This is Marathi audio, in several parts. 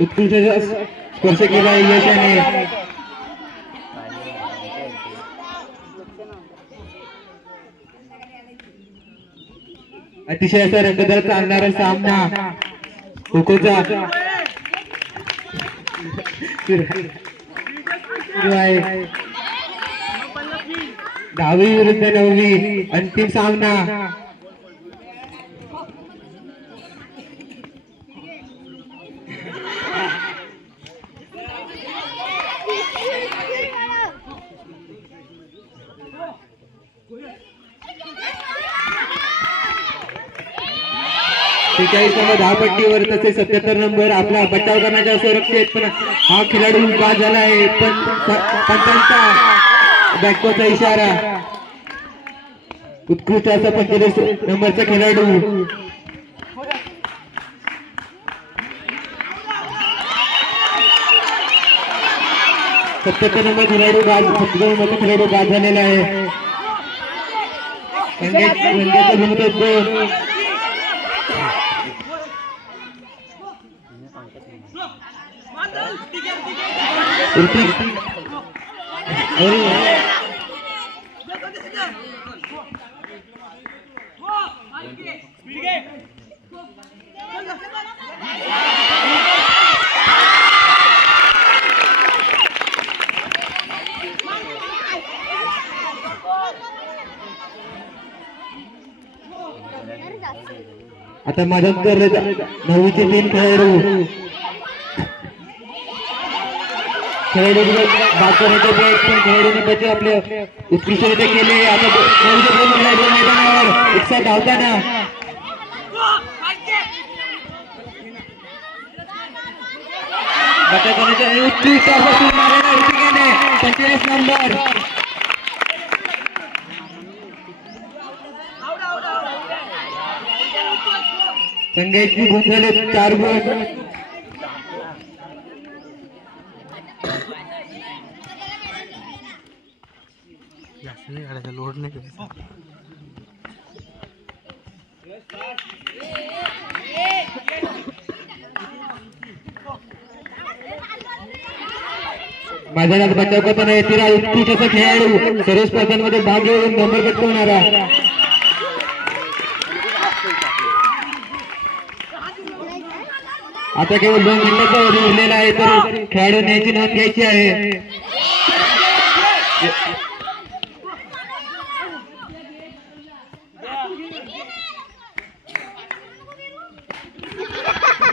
उत्कृष्ट स्पर्श केला यशाने. अतिशय असा रंगतदार चालणारा सामना खो-खोचा सुरू आहे. 10वी विरुद्ध 9वी अंतिम सामना. धावपट्टीवर तसे 77 नंबर आपला बचाव करण्याच्या सुरक्षेत, पण हा खेळाडू बाद झाला आहे. पण पंचांचा बॅकचा इशारा. उत्कृष्ट असा 45 नंबरचा खेळाडू. नंबर खेळाडू बाद झालेला आहे. आता मदत करत 9वीचे 3 खेळाडू बाद करण्याचा प्रयत्न खेळाडूने बचाव आपले उत्कृष्टरित्या केले. आता 9वीचे 2 खेळाडू मैदानावर एकसाथ धावताना. बचाव करण्याचा उत्कृष्ट असा मारलेला उठीने 45 नंबर. संघाची गुण झाले 4 गुण. लोड नाही मैदानात बचाव करताना येतील उत्कृष्ट असा खेळाडू, सर्व स्पर्धांमध्ये भाग घेऊन नंबर पटकवणारा. आता केवळ 2 मिनिटाचा उरलेला आहे, तर खेळाडूने याची नोंद घ्यायची आहे.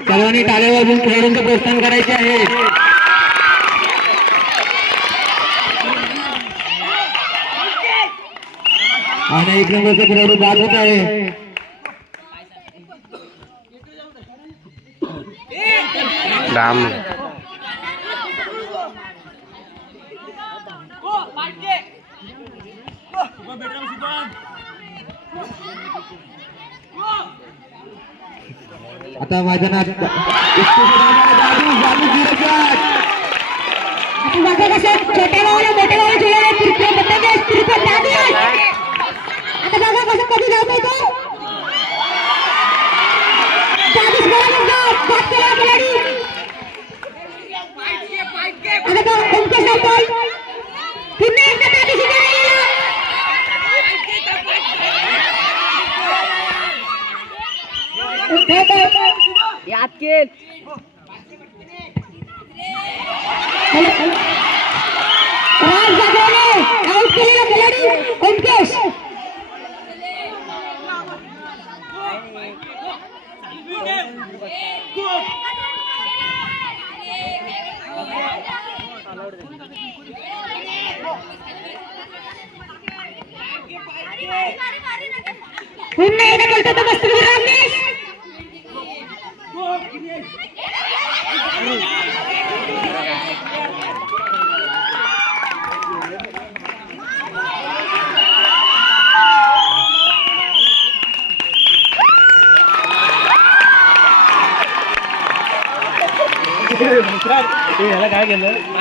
सर्वांनी टाळ्या वाजवून खेळाडूंचं प्रोत्साहन करायचे आहे. आणि 1 नंबरचा खेळाडू बाद होत आहे. आता मैदानात छोटे भावाला मोठे भाऊ आता बघा कसं कधी जातो तो याद के पुन्हा एकदा बोलतो तो मस्त रमेश काय केलं